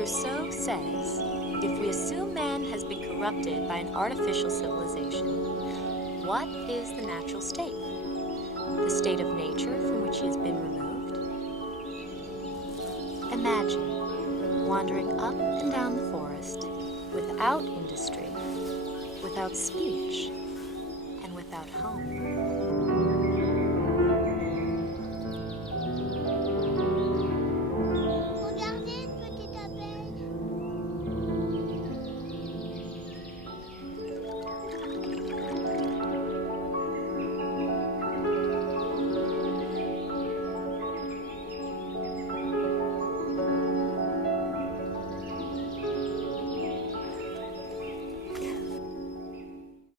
Rousseau says, if we assume man has been corrupted by an artificial civilization, what is the natural state? The state of nature from which he has been removed? Imagine wandering up and down the forest without industry, without speech, and without home.